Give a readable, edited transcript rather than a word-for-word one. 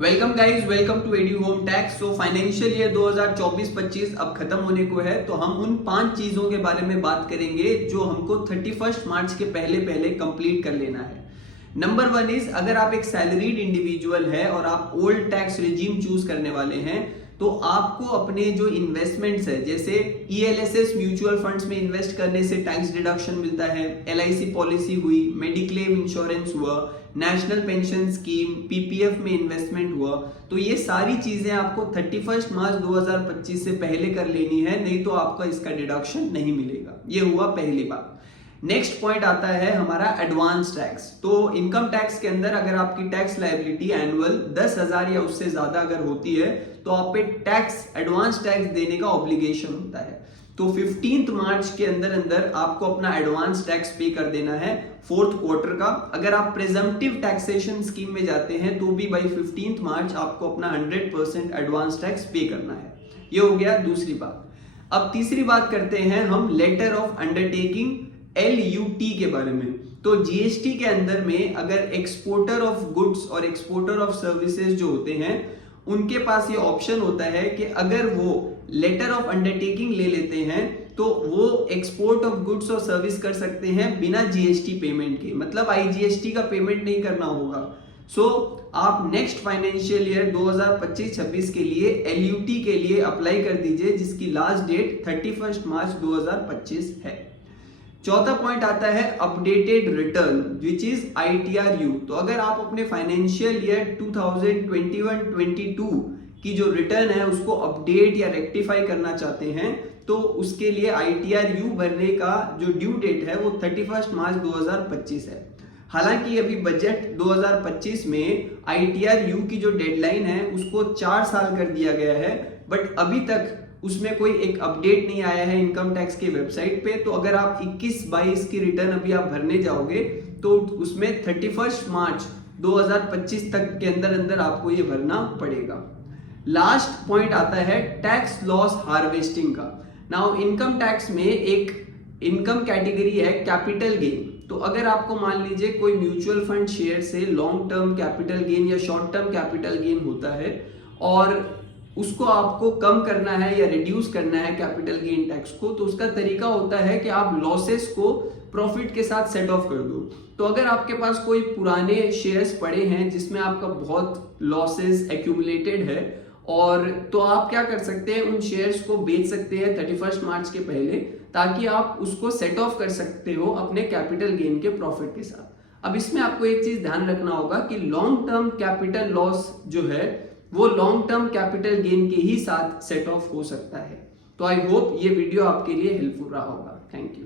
Welcome guys, welcome to Edu Home Tax. So financial year 2024-25 अब खत्म होने को है, तो हम उन 5 चीजों के बारे में बात करेंगे जो हमको 31 मार्च के पहले पहले कंप्लीट कर लेना है। नंबर 1 इज, अगर आप एक सैलरीड इंडिविजुअल है और आप ओल्ड टैक्स रिजीम चूज करने वाले हैं, तो आपको अपने जो इन्वेस्टमेंट्स है, जैसे ईएलएसएस म्यूचुअल फंड्स में इन्वेस्ट करने से टैक्स डिडक्शन मिलता है, एलआईसी पॉलिसी हुई, मेडिक्लेम इंश्योरेंस हुआ, नेशनल पेंशन स्कीम, पीपीएफ में इन्वेस्टमेंट हुआ, तो ये सारी चीजें आपको 31 मार्च 2025 से पहले कर लेनी है, नहीं तो आपका इसका डिडक्शन नहीं मिलेगा। ये हुआ पहली बात। नेक्स्ट पॉइंट आता है हमारा एडवांस टैक्स। तो इनकम टैक्स के अंदर अगर आपकी टैक्स लायबिलिटी एनुअल 10,000 या उससे ज्यादा अगर होती है, तो आप पे टैक्स एडवांस टैक्स देने का ऑब्लिगेशन होता है। तो 15 मार्च के अंदर अंदर आपको अपना एडवांस टैक्स पे कर देना है 4th क्वार्टर का। अगर आप प्रिजम्पटिव टैक्सेशन स्कीम में जाते हैं तो भी बाई 15 मार्च आपको अपना 100% एडवांस टैक्स पे करना है। ये हो गया दूसरी बात। अब तीसरी बात करते हैं हम लेटर ऑफ अंडरटेकिंग LUT के बारे में। तो जीएसटी के अंदर में अगर एक्सपोर्टर ऑफ गुड्स और एक्सपोर्टर ऑफ सर्विसेज जो होते हैं, उनके पास ये ऑप्शन होता है कि अगर वो लेटर ऑफ अंडरटेकिंग ले लेते हैं तो वो एक्सपोर्ट ऑफ गुड्स और सर्विस कर सकते हैं बिना जीएसटी पेमेंट के, मतलब आईजीएसटी का पेमेंट नहीं करना होगा। सो आप नेक्स्ट फाइनेंशियल ईयर 2025-26 के लिए LUT के लिए अप्लाई कर दीजिए, जिसकी लास्ट डेट 31 मार्च 2025 है। चौथा पॉइंट आता है updated return which is ITRU। तो अगर आप अपने फाइनेंशियल ईयर 2021-22 की जो रिटर्न है उसको अपडेट या रेक्टिफाई करना चाहते हैं, तो उसके लिए ITRU भरने का जो ड्यू डेट है वो 31 मार्च 2025 है। हालांकि अभी बजट 2025 में ITRU की जो डेडलाइन है उसको 4 साल कर दिया गया है, बट अभी तक उसमें कोई एक अपडेट नहीं आया है इनकम टैक्स के वेबसाइट पे। तो अगर आप 21-22 की रिटर्न अभी आप भरने जाओगे तो उसमें 31 मार्च 2025 तक के अंदर अंदर आपको ये भरना पड़ेगा। लास्ट पॉइंट आता है टैक्स लॉस हार्वेस्टिंग का। नाउ इनकम टैक्स में एक इनकम कैटेगरी है कैपिटल गेन। तो अगर आपको मान लीजिए कोई म्यूचुअल फंड शेयर से लॉन्ग टर्म कैपिटल गेन या शॉर्ट टर्म कैपिटल गेन होता है और उसको आपको कम करना है या रिड्यूस करना है कैपिटल गेन टैक्स को, तो उसका तरीका होता है कि आप लॉसेस को प्रॉफिट के साथ सेट ऑफ कर दो। तो अगर आपके पास कोई पुराने शेयर्स पड़े हैं जिसमें आपका बहुत लॉसेस एक्यूमुलेटेड है, और तो आप क्या कर सकते हैं, उन शेयर्स को बेच सकते हैं 31 मार्च के पहले, ताकि आप उसको सेट ऑफ कर सकते हो अपने कैपिटल गेन के प्रॉफिट के साथ। अब इसमें आपको एक चीज ध्यान रखना होगा कि लॉन्ग टर्म कैपिटल लॉस जो है वो लॉन्ग टर्म कैपिटल गेन के ही साथ सेट ऑफ हो सकता है। तो आई होप ये वीडियो आपके लिए हेल्पफुल रहा होगा। Thank you.